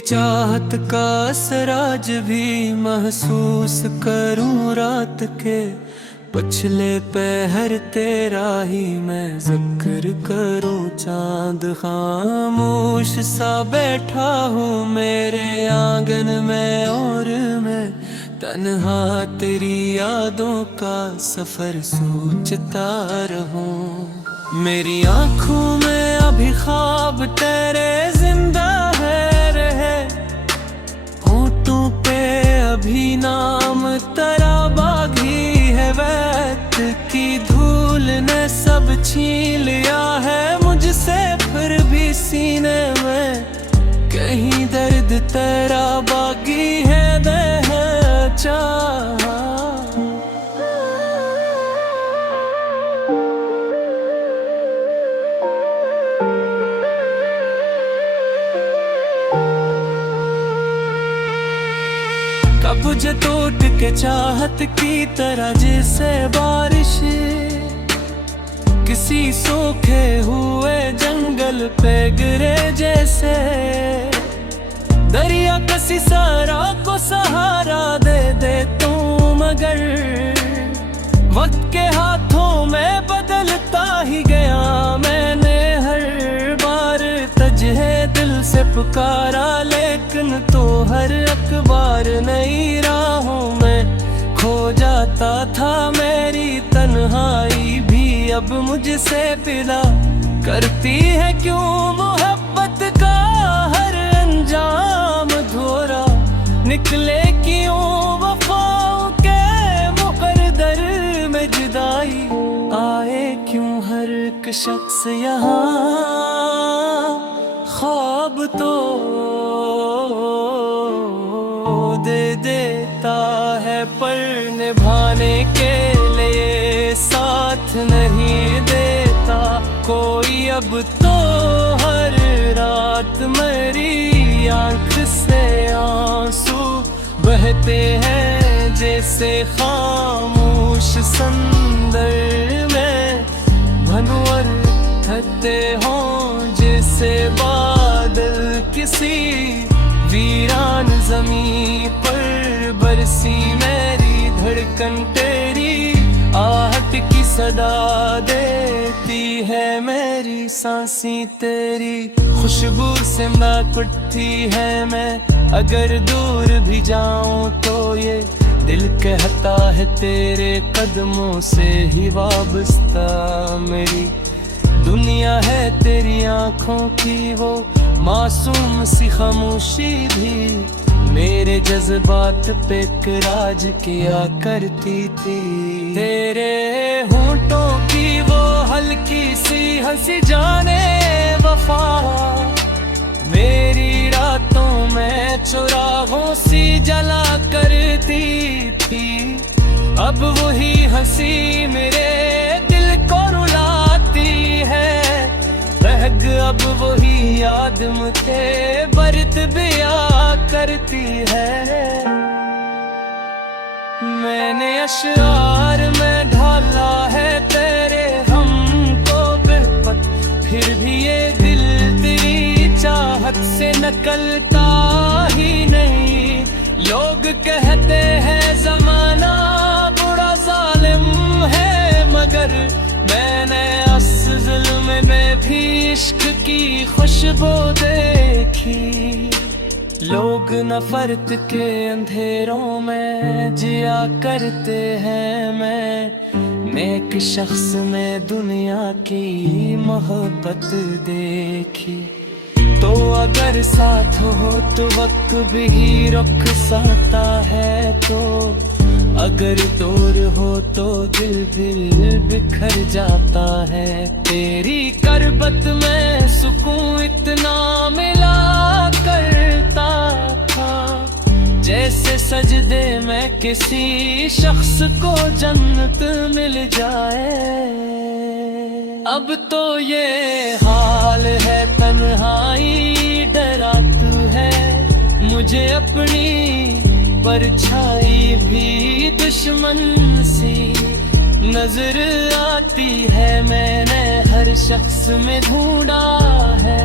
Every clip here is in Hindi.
चाहत का असर आज भी महसूस करूं रात के पछले पहर तेरा ही मैं जिक्र करूं। चांद खामोश सा बैठा हूँ मेरे आंगन में और मैं तन्हा तेरी यादों का सफर सोचता रहूं। मेरी आंखों में अभी ख्वाब तेरे जिंदा है रहे, होठों पे अभी नाम तेरा बागी है। वक्त की धूल ने सब छीन लिया है मुझसे, फिर भी सीने में कहीं दर्द तेरा बागी है। दे चाह कब जे टूट के चाहत की तरह जैसे बारिश किसी सूखे हुए जंगल पे गिरे जैसे। दरिया किसी सारा को सहारा दे दे तू, मगर वक्त के हाथों में बदलता ही गया मैंने हर बार। तुझे दिल से पुकारा लेकिन तो हर अखबार नई राहों में खो जाता था। मेरी तन्हाई भी अब मुझसे पिला करती है क्यों मोहब्बत का हर अंजाम धोरा। निकले क्यों वफाओं के मुकद्दर में जुदाई, आए क्यों हर एक शख्स यहाँ ख्वाब तो दे देता है पर निभाने के लिए साथ नहीं देता कोई। अब तो हर रात मेरी आंख से आंसू बहते हैं जैसे खामोश संदर में भनवर थकते हों जैसे बादल किसी वीरान ज़मीं पर। बरसी मेरी धड़कन तेरी आहट की सदा देती है, मेरी सांसें तेरी खुशबू से महक उठती है। मैं अगर दूर भी जाऊं तो ये दिल कहता है तेरे कदमों से ही वाबस्ता। मेरी दुनिया है तेरी आंखों की वो मासूम सी खामोशी भी मेरे जज्बात पे राज किया करती थी। तेरे होंठों की वो हल्की सी हंसी जाने वफा मेरी रातों में चुराहों सी जला करती थी। अब वही हंसी मेरे दिल को रुलाती है, बहग अब वही याद मुझे बरत बिया करती है। मैंने अशआर में ढाला है तेरे हम को बेपत, फिर भी ये दिल तेरी चाहत से निकलता ही नहीं। लोग कहते हैं जमाना बुरा जालिम है, मगर मैंने उस जुल्म में भी इश्क की खुशबू देखी। लोग नफरत के अंधेरों में जिया करते हैं, मैं नेक शख्स में दुनिया की मोहब्बत देखी। तो अगर साथ हो तो वक्त भी रुक सकता है, तो अगर दूर हो तो दिल बिखर जाता है। तेरी करबत में सुकून इतना मिला करता था जैसे सजदे में किसी शख्स को जन्नत मिल जाए। अब तो ये हाल है तन्हाई डराती है मुझे अपनी परछाई भी दुश्मन सी नजर आती है। मैंने हर शख्स में ढूंढा है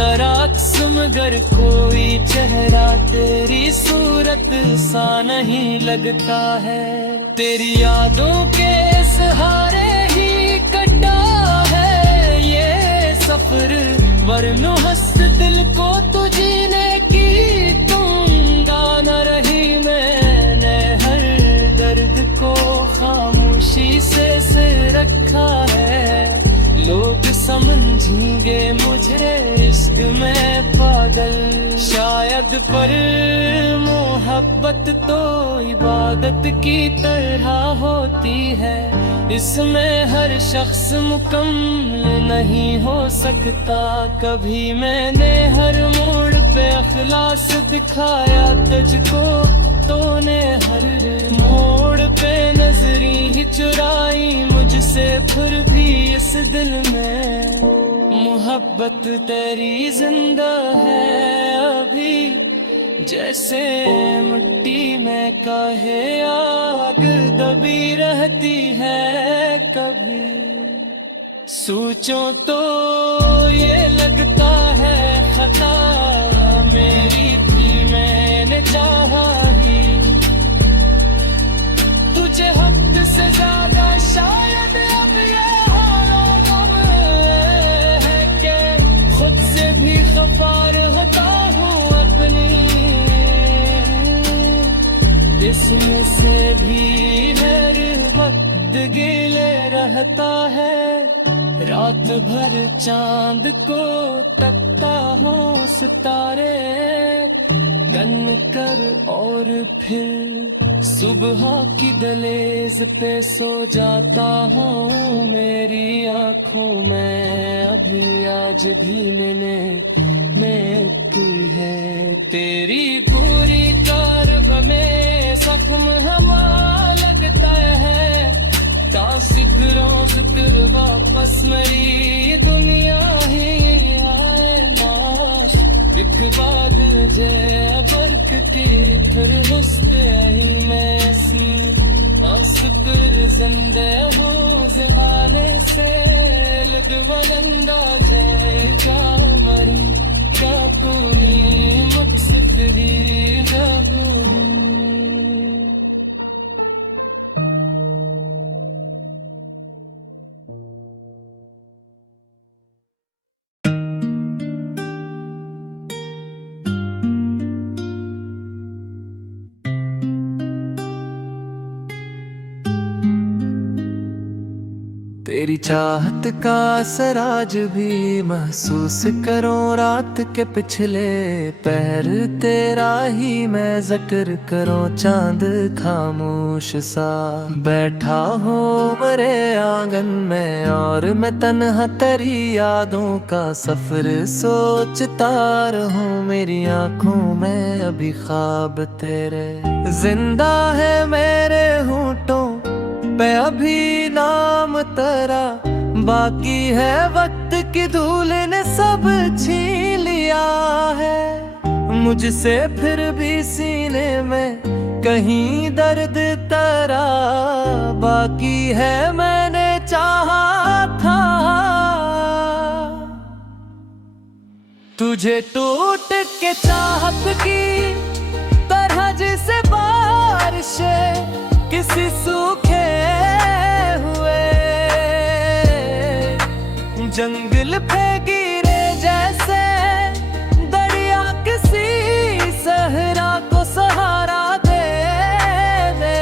तरक्स मगर कोई चेहरा तेरी सूरत सा नहीं लगता है। तेरी यादों के सहारे ही कटा है ये सफर, वरना हस्त दिल को तू जीने की तुंगा न रही। मैंने हर दर्द को खामोशी से रखा है, लोग समझेंगे मुझे इश्क में पागल शायद, पर मोहब्बत तो इबादत की तरह होती है। इसमें हर शख्स मुकम्मल नहीं हो सकता। कभी मैंने हर मोड़ पे अखलास दिखाया तुझको, तूने हर मोड़ पे नजरी ही चुराई मुझसे, फिर भी इस दिल में मोहब्बत तेरी जिंदा है अभी। जैसे मिट्टी में काहे आग दबी रहती है कभी। सोचो तो ये लगता है खता मेरी थी, मैंने चाहा ही तुझे हद से ज्यादा। शायद अब ये हालों में है कि खुद से भी खफार होता हूँ अपनी, इसमें से भी हर वक्त गिले रहता है। रात भर चांद को तकता हूँ सितारे गन कर, और फिर सुबह की दहलीज पे सो जाता हूँ। मेरी आँखों में अभी आज भी मैंने महक है तेरी पूरी कारब में जख्म हमा लगता है। तासिक रोज फिर वापस मेरी दुनिया ही आए नाश, दिखबाग जय बर्क की फिर हुस्न आई मैं असकर जिंदे हूँ ज़माने से लग बुलंदा जय जा मरी का पूरी मकसद ही जबूरी। तेरी चाहत का असर आज भी महसूस करो, रात के पिछले पहर तेरा ही मैं जिक्र करो। चांद खामोश सा बैठा हो मेरे आंगन में, और मैं तन्हा तेरी यादों का सफर सोचता रहूं। मेरी आंखों में अभी ख्वाब तेरे जिंदा है, मेरे होंठों पे अभी नाम तेरा बाकी है। वक्त की धूल ने सब छीन लिया है मुझसे, फिर भी सीने में कहीं दर्द तेरा बाकी है। मैंने चाहा था तुझे टूट के चाहत की तरह, जिसे बारिशें किसी सूखे हुए जंगल पे गिरे जैसे, दरिया किसी सहरा को सहारा दे दे।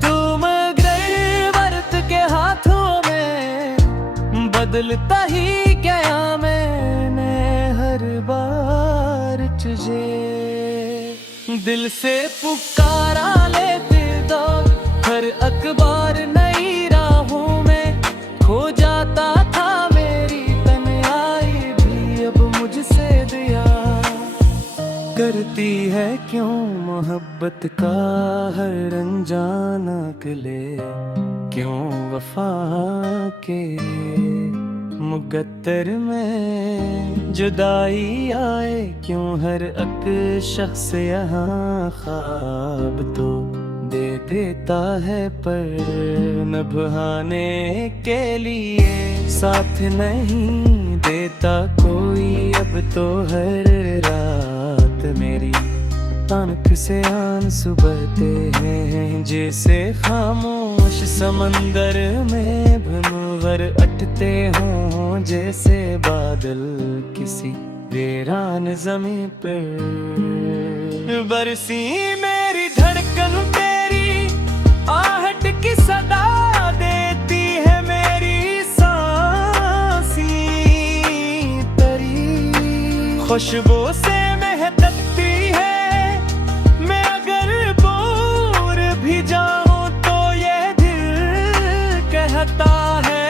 तुम गर्वरत के हाथों में बदलता ही गया मैंने हर बार तुझे। दिल से पुकारा लेते दो हर अखबार नई राहों में, खो जाता था मेरी तन्हाई भी अब मुझसे दिया करती है। क्यों मोहब्बत का हर अनजाना गले, क्यों वफा के मुकद्दर में जुदाई आए, क्यों हर एक शख्स यहाँ ख्वाब तो दे देता है पर न बहाने के लिए साथ नहीं देता कोई अब तो हर रात मेरी तनक से आंसू बहते हैं जैसे खामोश समंदर में भंवर अटते हों जैसे बादल किसी वीरान ज़मीं पर बरसी मेरी धड़कन तेरी आहट की सदा देती है मेरी सांसी तेरी खुशबू से महकती है मैं अगर दूर भी जाऊं तो ये दिल कहता है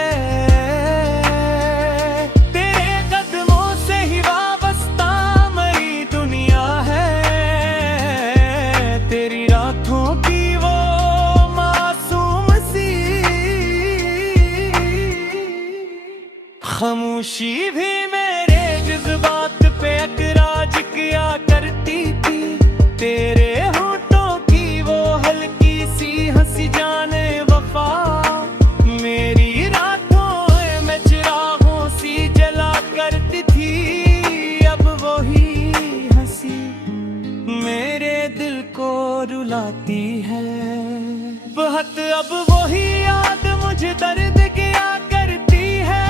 खामोशी भी मेरे जज्बात पे अकराज किया करती थी तेरे होठों की वो हल्की सी हंसी जाने वफा मेरी रातों में चिरागों सी जला करती थी अब वही हंसी मेरे दिल को रुलाती है बहुत अब वही याद मुझे दर्द किया करती है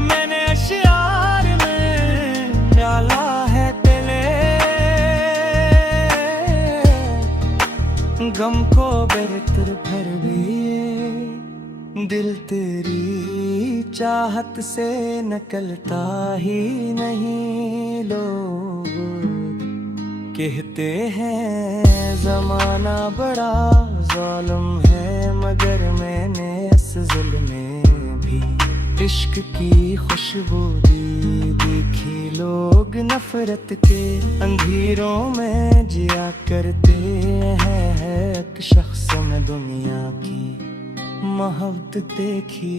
मैंने अश्यार में डाला है तेरे गम को बेहतर भर भी दिल तेरी चाहत से निकलता ही नहीं लोग कहते हैं जमाना बड़ा जालिम है मगर मैंने इस जुल्म में भी इश्क की खुशबू दी देखी लोग नफरत के अंधेरों में जिया करते हैं एक शख्स में दुनिया की मोहब्बत देखी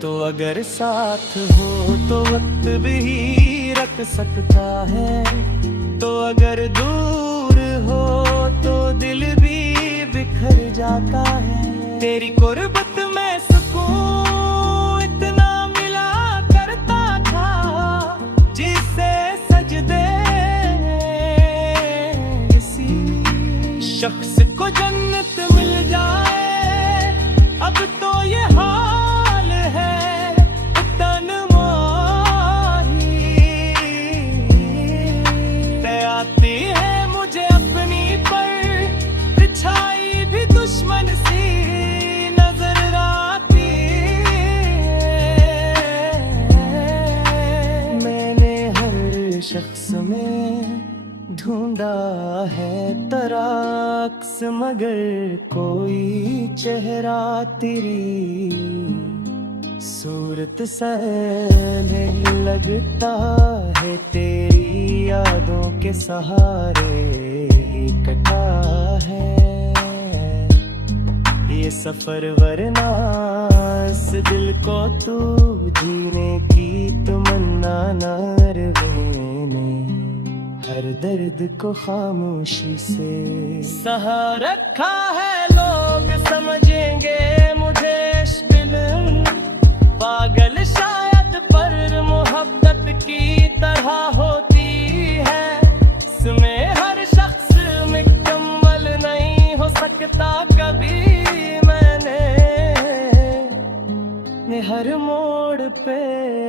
तो अगर साथ हो तो वक्त भी रख सकता है तो अगर दूर हो तो दिल भी बिखर जाता है तेरी कुर्बत में सुकून इतना मिला करता था जिसे सजदे किसी शख्स को जन्नत मिल जाए अब तो ये हाल है आती है मुझे अपनी पर छाई भी दुश्मन सी नजर आती मैंने हर शख्स में ढूंढा है तराक्स मगर कोई चेहरा तेरी सूरत सहने लगता है तेरी यादों के सहारे ही कटा है ये सफर वरना इस दिल को तू जीने की तमन्ना न रवेने हर दर्द को खामोशी से सहा रखा है लोग समझेंगे मुझे पागल शायद पर मोहब्बत की तरह होती है इसमें हर शख्स मुकम्मल नहीं हो सकता कभी मैंने हर मोड़ पे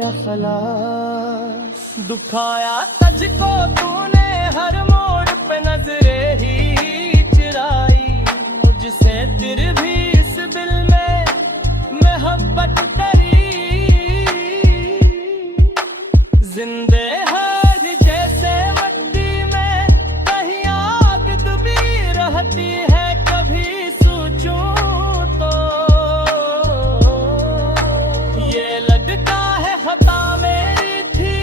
अखलास दुखाया तुझको तूने हर मोड़ पे नजरे ही चुराई मुझसे फिर भी इस दिल में मोहब्बत जिंदे हर जैसे मट्टी में कहीं आग डूबी रहती है कभी सोचूं तो ये लगता है खता मेरी थी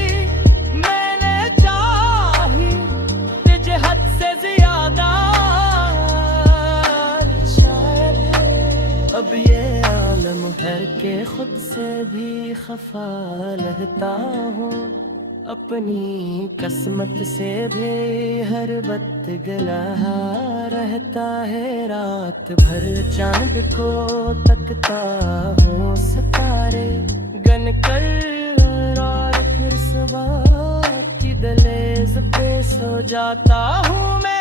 मैंने चाही तुझे हद से ज्यादा शायद अब ये आलम है कि खुद से भी खफा लगता हूँ अपनी किस्मत से भी हर वक्त गिला रहता है, रात भर चांद को तकता हूँ सितारे गन कर, और फिर सुबह की दहलीज पे सो जाता हूँ मैं।